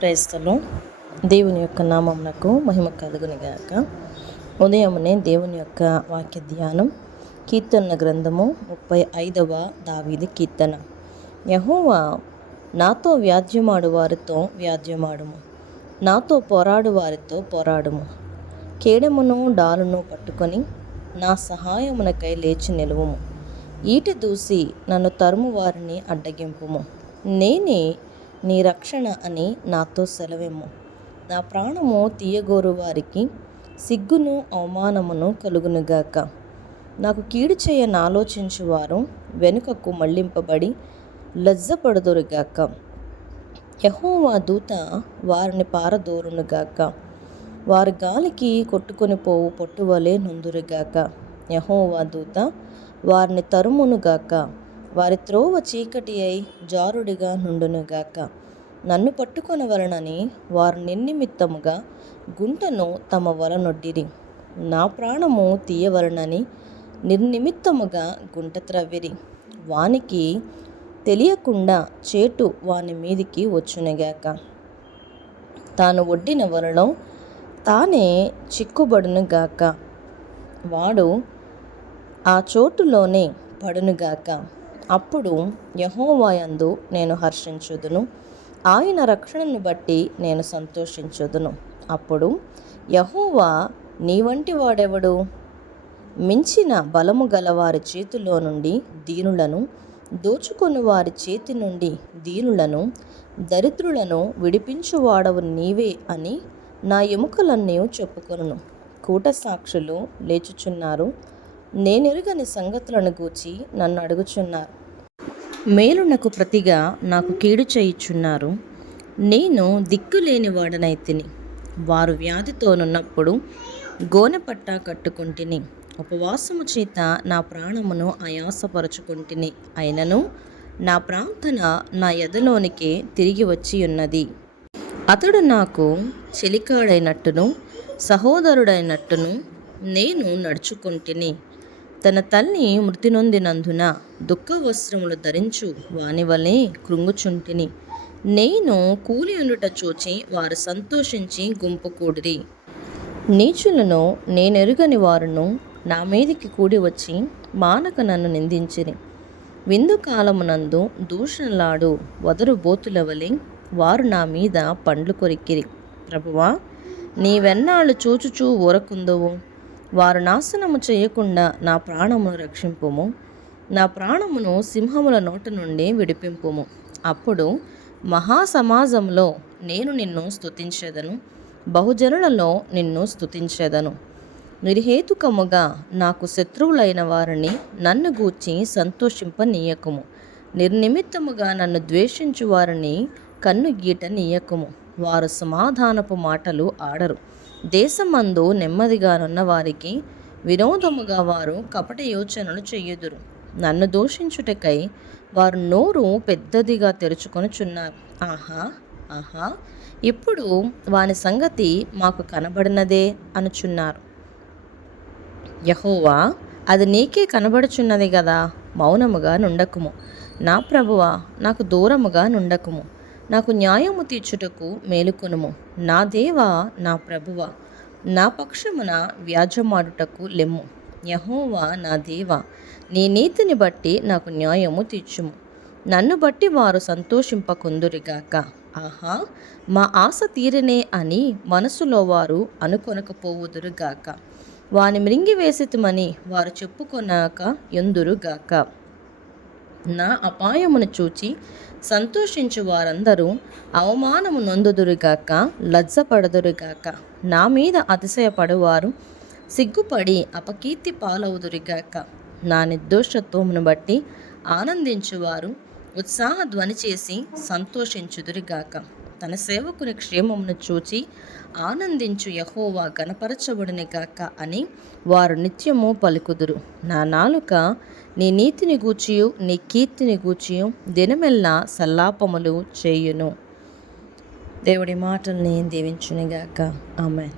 క్రైస్తలు దేవుని యొక్క నామమునకు మహిమ కలుగునిగాక. ఉదయమునే దేవుని యొక్క వాక్య ధ్యానం కీర్తన గ్రంథము ముప్పై ఐదవ దావీది కీర్తన. యహోవా నాతో వ్యాధ్యమాడు వారితో వ్యాధ్యమాడుము నాతో పోరాడు వారితో పోరాడుము. కేడమును డాలును పట్టుకొని నా సహాయమునకై లేచి నిలువుము. ఈట దూసి నన్ను తరుము వారిని అడ్డగింపుము. నేనే నీ రక్షణ అని నాతో సెలవేము. నా ప్రాణము తీయగోరు వారికి సిగ్గును అవమానమును కలుగునుగాక నాకు కీడు చేయని ఆలోచించువారు వెనుకకు మళ్ళింపబడి లజ్జపడుదురుగాక యహోవా దూత వారిని పారదోరునుగాక వారు గాలికి కొట్టుకొని పోవు పొట్టువలే నుందురుగాక యహోవా దూత వారిని తరుమునుగాక వారి త్రోవ చీకటి అయి జారుడిగా నుండునుగాక నన్ను పట్టుకొనవలనని వారు నిర్నిమిత్తముగా గుంటను తమ వలనొడ్డిరి నా ప్రాణము తీయవలనని నిర్నిమిత్తముగా గుంట త్రవ్విరి. వానికి తెలియకుండా చేటు వాని మీదికి వచ్చునగాక. తాను ఒడ్డిన వలలో తానే చిక్కుబడునుగాక. వాడు ఆ చోటులోనే పడునుగాక. అప్పుడు యహోవాయందు నేను హర్షించుదును. ఆయన రక్షణను బట్టి నేను సంతోషించుదును. అప్పుడు యహోవా నీ వంటి వాడెవడు? మించిన బలము గల వారి చేతిలో నుండి దీనులను దోచుకొని వారి చేతి నుండి దీనులను దరిద్రులను విడిపించువాడవు నీవే అని నా ఎముకలన్నీ చెప్పుకొను కూట సాక్షులు లేచుచున్నారు. నేనెరుగని సంగతులను గూర్చి నన్ను అడుగుచున్నారు. మేలునకు ప్రతిగా నాకు కీడు చేయుచున్నారు. నేను దిక్కులేని వాడనైతిని వారు వ్యాధితోనున్నప్పుడు గోనెపట్టా కట్టుకుంటుని. ఉపవాసము చేత నా ప్రాణమును ఆయాసపరుచుకుంటుని. అయినను నా ప్రార్థన నా ఎదలోనికి తిరిగి వచ్చి ఉన్నది అతడు నాకు చెలికాడైనట్టును సహోదరుడైనట్టును నేను నడుచుకుంటుని. తన తల్లి మృతి నొందినందున దుఃఖ వస్త్రములు ధరించు వాని వలె కృంగుచుంటిని. నేను కూలి ఉండుట చూచి వారు సంతోషించి గుంపు కూడిరి. నీచులను నేనెరుగని వారును నా మీదికి కూడి వచ్చి మానక నన్ను నిందించిరి. విందు కాలమునందు దూషణలాడు వదరు బోతుల వలె వారు నా మీద పండ్లు కొరిక్కిరి ప్రభువా నీవెన్నాళ్ళు చూచుచూ ఊరకుందువు. వారు నాశనము చేయకుండా నా ప్రాణమును రక్షింపుము. నా ప్రాణమును సింహముల నోట నుండి విడిపింపుము. అప్పుడు మహాసమాజంలో నేను నిన్ను స్తుతించేదను. బహుజనులలో నిన్ను స్తుతించేదను. నిర్హేతుకముగా నాకు శత్రువులైన వారిని నన్ను గూర్చి సంతోషింపనీయకుము. నిర్నిమిత్తముగా నన్ను ద్వేషించు వారిని కన్ను గీట నీయకుము వారు సమాధానపు మాటలు ఆడరు. దేశమందు నెమ్మదిగానున్న వారికి వినోదముగా వారు కపట యోచనలు చెయ్యుదురు నన్ను దూషించుటకై వారు నోరు పెద్దదిగా తెరుచుకొనుచున్నారు. ఆహా ఆహా ఇప్పుడు వాని సంగతి మాకు కనబడినదే అనుచున్నారు. యహోవా అది నీకే కనబడుచున్నది కదా మౌనముగా నుండకుము. నా ప్రభువా నాకు దూరముగా నుండకుము. నాకు న్యాయము తీర్చుటకు మేలుకొనుము నా దేవా నా ప్రభువ నా పక్షమున వ్యాజమాడుటకు లెమ్ము. యహోవా నా దేవ నీ నీతిని బట్టి నాకు న్యాయము తీర్చుము. నన్ను బట్టి వారు సంతోషింపకుందురిగాక. ఆహా మా ఆశ తీరనే అని మనసులో వారు అనుకొనకపోవుదురుగాక. వాని మృంగివేసితమని వారు చెప్పుకొనాక ఎందురుగాక. నా అపాయమును చూచి సంతోషించు వారందరూ అవమానము నొందుదురుగాక లజ్జపడదురుగాక. నా మీద అతిశయపడువారు సిగ్గుపడి అపకీర్తి పాలవుదురుగాక. నా నిర్దోషత్వమును బట్టి ఆనందించువారు ఉత్సాహ ధ్వని చేసి సంతోషించుదురుగాక. తన సేవకుని క్షేమమును చూచి ఆనందించు యహోవా గనపరచబడిని గాక అని వారు నిత్యము పలుకుదురు. నా నాలుక నీ నీతిని గూచియు నీ కీర్తిని గూచియు దినమెల్లా సల్లాపములు చేయును. దేవుడి మాటల్ని దీవించునిగాక. ఆమె